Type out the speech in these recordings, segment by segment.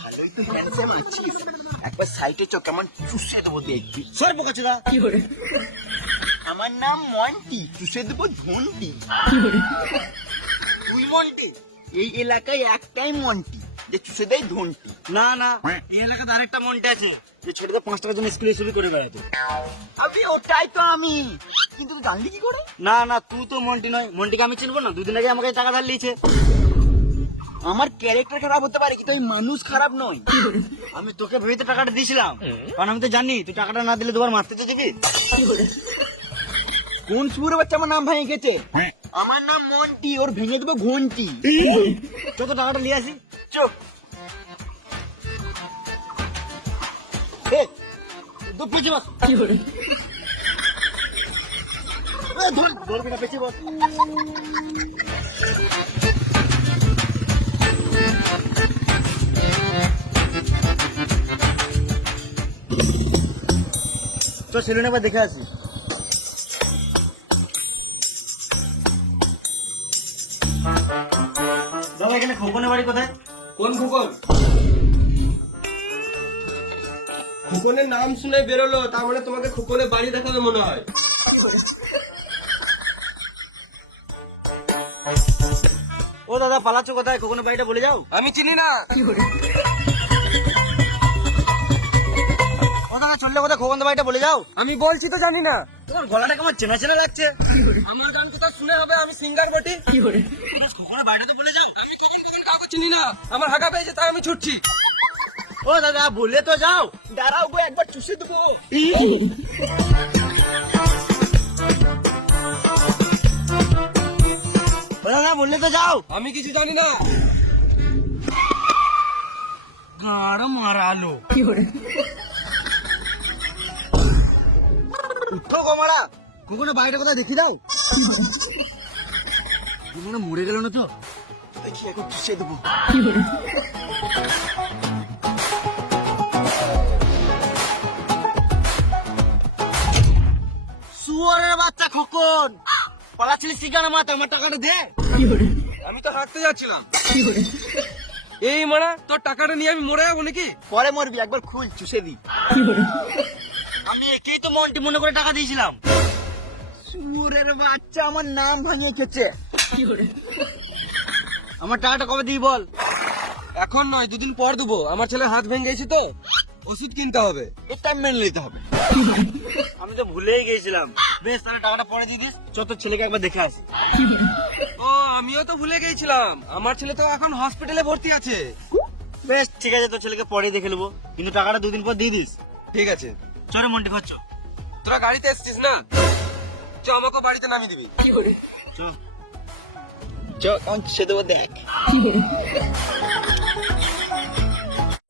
ভালোই তো হ্যান্ডসাম আছিস, একবার সাইডে চো, কেমন চুষে দেবো দেখবি। সর বোকাচোদা। আমার নাম মন্টি, চুষে দেবো ঝন্টি। তুই মন্টি? এই এলাকায় একটাই মন্টি যে চুষে দেয় ধন্টি। না না, এই এলাকাতে আরেকটা মনটা আছে যে ছোটদের 5 টাকার জন্য স্কুলে ছবি করে বেড়াতো। আবে ওটাই তো আমি, কিন্তু তুই জানলি কি করে? না না, তুই তো মন্টি নয়। মন্টিকে আমি চিনবো না? 2 দিন আগে আমাকে টাকা ধার লিয়েছে। আমার ক্যারেক্টার খারাপ হতে পারে কিন্তু আমি মানুষ খারাপ নয়। আমি তোকে ভেবে টাকাটা দিয়েছিলাম, কারণ আমি তো জানি তুই টাকাটা না দিলে দুবার মারতে চাইবি। কোন সুরে বাচ্চা আমার নাম ভেঙে গেছে? আমার নাম মন্টি, ওর ভেঙে দেবো ঘন্টি। তো টাকাটা নিয়ে আসি। চোখ তো পিছিয়ে বস। ধর কিনা পিছিয়ে বস। তো সেলুনে একবার দেখে আসি। বাবা, এখানে খোকনের বাড়ি কোথায়? কোন খোকন? খোকনের নাম শুনে বেরোলো, তার মানে তোমাকে খোকনের বাড়ি দেখাবে মনে হয়। ও দাদা, পালাচ্ছ কোথায়? খোকনের বাড়িটা বলে যাও। আমি চিনি না। ও দাদা, চললে কোথায়? খোকনের বাড়িটা বলে যাও। আমি বলছি তো জানি না। তোমার গলাটা কেমন চেনা চেনা লাগছে। আমার গান কথা শুনে হবে আমি সিঙ্গার বটি। খোকনের বাড়িটা তো বলে যাও। কাউকে চিনি না, আমার হাগা পেয়েছে তাই আমি ছুটছি। ও দাদা, বলে তো যাও। দাঁড়াও গো, একবার চুষে দেবো। ও দাদা, বললে তো যাও। আমি কিছু জানি না। গাড় মারালো। উঠো গোমারা, খোকনের বাড়িটা কোথায় দেখি দাও। খোকন মরে গেল না তো? দেখি এখন চুষে দেবো। শুয়োরের বাচ্চা খোকন, পালাচ্ছিলিস কি কেন? মাথা আমার টাকাটা দে। আমি তো হাঁটতে যাচ্ছিলাম। এই মারা, তোর টাকাটা নিয়ে আমি মরে যাবো নাকি? পরে মরবি, একবার খুল চুষে দি। আমি একেই তো মন্টি মনে করে টাকা দিয়েছিলাম। সুরের বাচ্চা আমার নাম ভাঙিয়ে খেছে। আমার টাকাটা কবে দিই বল? এখন নয়, 2 দিন পর দেবো। আমার ছেলে হাত ভেঙে গেছে তো, ওষুধ কিনতে হবে। এটা মেনে নিতে হবে। আমি তো ভুলেই গেছিলাম। বেশ, তাহলে টাকাটা পরে দিয়ে দিস। চ, তোর ছেলেকে একবার দেখে আসি। ও, আমিও তো ভুলে গেছিলাম। আমার ছেলে তো এখন হসপিটালে ভর্তি আছে। বেশ, ঠিক আছে, তোর ছেলেকে পরে দেখে নেবো, কিন্তু টাকাটা 2 দিন পর দিয়ে দিস। ঠিক আছে। চরে মন্টি ঘর চ। তোরা গাড়িতে এসছিস না? চ, আমাকে বাড়িতে নামিয়ে দিবি। চ। চ, কেমন চুষে দেবো দেখ।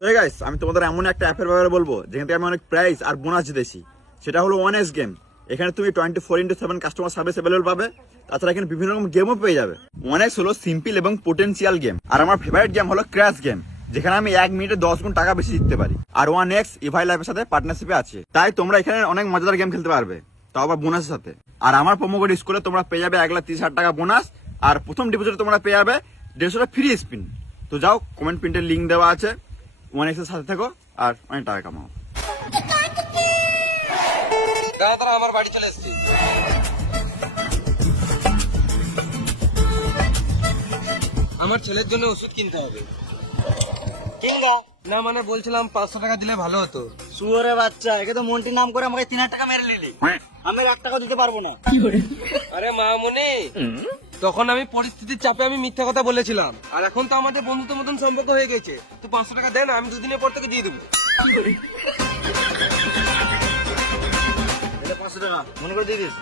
Hey guys, আমি তোমাদের এমন একটা অ্যাপের ব্যাপারে বলবো যেখান থেকে আমি অনেক প্রাইজ আর বোনাস জিতেছি। সেটা হলো 1x গেম। এখানে তুমি 24/7 কাস্টমার সার্ভিস অ্যাভেলেবল পাবে। তাছাড়া এখানে বিভিন্ন রকম গেমও পেয়ে যাবে। 1x হলো সিম্পল এবং পোটেনশিয়াল গেম। আর আমার ফেভারিট গেম হলো ক্র্যাশ গেম, যেখানে আমি 1 মিনিটে 10 গুণ টাকা বেশি জিততে পারি। আর 1x ইভাই লাইফের সাথে পার্টনারশিপে আছে, তাই তোমরা এখানে অনেক মজাদার গেম খেলতে পারবে, তাও আবার বোনাসের সাথে। আর আমার প্রোমো কোড ইউজ করলে তোমরা পেয়ে যাবে 1,30,000 টাকা বোনাস। আর প্রথম ডিপোজিটে তোমরা পেয়ে যাবে 150 ফ্রি স্পিন। তো যাও, কমেন্ট প্রিন্টের লিঙ্ক দেওয়া আছে। 1x এর সাথে থাকো আর অনেক টাকা কামাও। দাদা, তারা আমার বাড়ি চলে এসছি। আমার ছেলের জন্য ওষুধ কিনতে হবে। কিংবা না মানে বলছিলাম 500 টাকা দিলে ভালো হতো। শুয়োরের বাচ্চা, একে তো মন্টির নাম করে আমাকে 3,000 টাকা মেরে নিলি। আমি 1 টাকা দিতে পারবো না। আরে মামুনি, তখন আমি পরিস্থিতির চাপে আমি মিথ্যা কথা বলেছিলাম। আর এখন তো আমাদের বন্ধুত্ব মতন সম্পর্ক হয়ে গেছে। তুই 500 টাকা দে না, আমি 2 দিনের পর তোকে দিয়ে দেবো। 500 টাকা মনে করে দিয়ে দিস।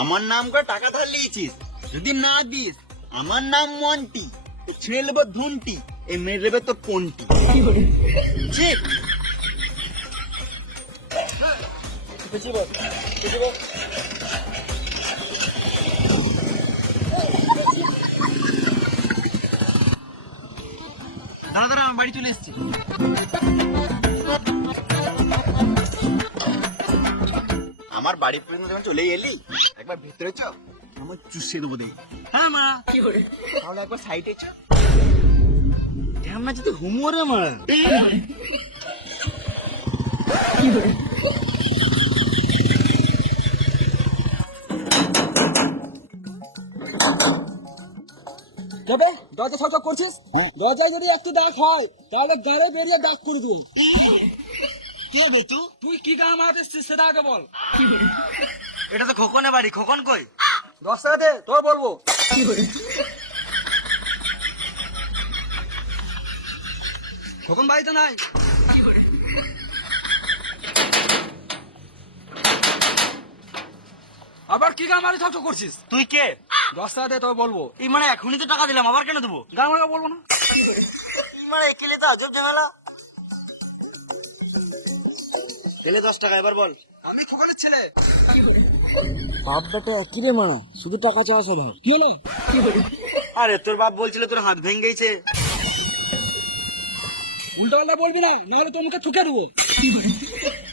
আমার নাম করে টাকা ধার লিয়েছিস, যদি না দিস আমার নাম মন্টি, ছেড়ে নেবো ধুনটি, এ মেরে দেবে তো পন্টি। ঠিক পিছিয়ে বল, পিছিয়ে বল। দাঁড়া দাঁড়া, আমি বাড়ি চলে এসেছি। আমার বাড়ি পর্যন্ত যখন চলে এলি, একবার ভেতরে চ, আমার চুষে দেবো দেখি। হ্যাঁ মা। তাহলে একবার সাইডে চ, আমরা যদি হুমরে মারা তবে দরজা ছক করছিস দরজায় যদি একটু দাগ হয় তাহলে গাড়ে বেরিয়ে দাগ করে দেবো। কে বেচু? তুই কি গান মারতে এসছিস সেটা আগে বল। এটা তো খোকনের বাড়ি, খোকন কই? 10 টাকা দে তোর বলবো। কখন বাড়িতে নাই? আবার কি গান মারি ছক করছিস? তুই কে? 10 টাকা দে তোর বলবো। এই মানে এখনই তো টাকা দিলাম, আবার কেন দেবো? গান মারা বলবো না। এই মানে একেলে তো আজব ঝামেলা। ছেলে 10 টাকা, এবার বল। আমি খোকনের ছেলে। বাপ বেটা কি রে মা, শুধু টাকা চাওয়া সবাই। কি হলো? আরে তোর বাপ বলছিল তোর হাত ভেঙে গেছে। উল্টো পাল্টা বলবি না, নাহলে তোর মুখে থুকে দেবো।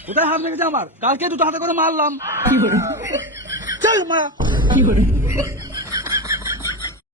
কোথায় হাত লেগেছে আমার? কালকে দুটো হাতে করে মারলাম। চল মা।